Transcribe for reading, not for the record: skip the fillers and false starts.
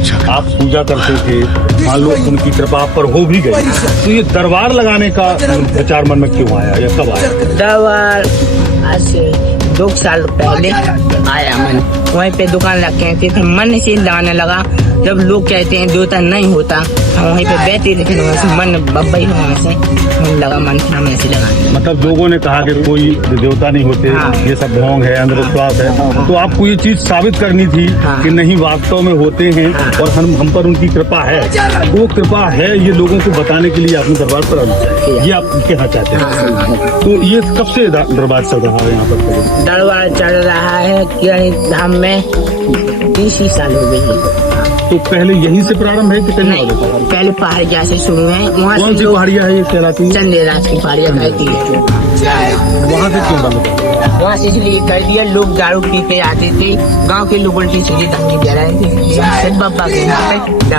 अच्छा, आप पूजा करते थे, मान लो उनकी कृपा आप पर हो भी गई, तो ये दरबार लगाने का विचार मन में क्यों आया या कब आया? दरबार आज से 2 साल पहले आया मन, वहीं पे दुकान रखे थे, फिर मन से लगाने लगा। जब लोग कहते हैं देवता नहीं होता, हम वहीं पे बैठे थे, फिर वहाँ से मन बब्बई होने से मन लगा, मन था मैं से लगाने। मतलब लोगों ने कहा कि कोई देवता नहीं होते, हाँ। ये सब ढोंग है, अंधविश्वास है, तो आपको ये चीज साबित करनी थी हाँ। कि नहीं वास्तव में होते हैं और हम पर उनकी कृपा है। वो कृपा है ये लोगों को बताने के लिए आपने दरबार पर आना, ये आप कहना चाहते हैं। तो ये कब से दरबार चल रहा है यहाँ पर? दरबार चल रहा है किरानी धाम में 30 साल हो गई। तो पहले यहीं से प्रारंभ है कि कहीं नहीं, और था? पहले पहाड़िया से शुरू है, वहाँ कौन सी पहाड़ियाँ है ये कहलाती है? चंदेराज की पहाड़िया कहती है। वहाँ से क्यों बंद कर? वहाँ से इसलिए कर दिया, लोग दारू पी के आते थे, गांव के लोग उल्टी सीधी धमकी दे रहे थे, बाबा के यहाँ पे